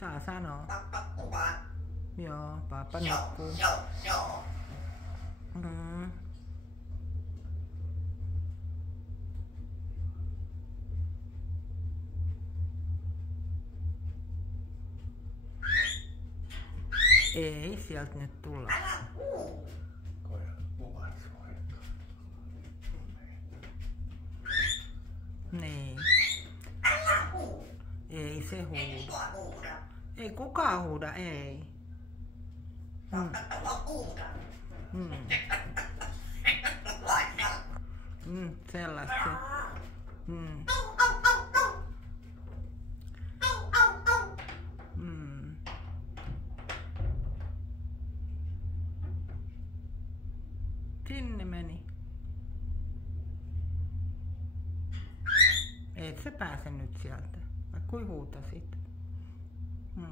Saa sanoa. Pappa kuvaa. Joo, pappa nukkuu. Joo. Mm. Ei sieltä nyt tulla. Älä huu. Koira kuvat suorittaa. Niin. Älä huu. Ei se Ei huuda. tuo huuda. Ei kukaan huuda, ei. Pappa tuo huuda. Mm. Laita. Sellaista se. Mm. Au, au, au, au. Au, au, au. Mm. Sinne meni. Et se pääse nyt sieltä. Vai kui huutasit? Mm.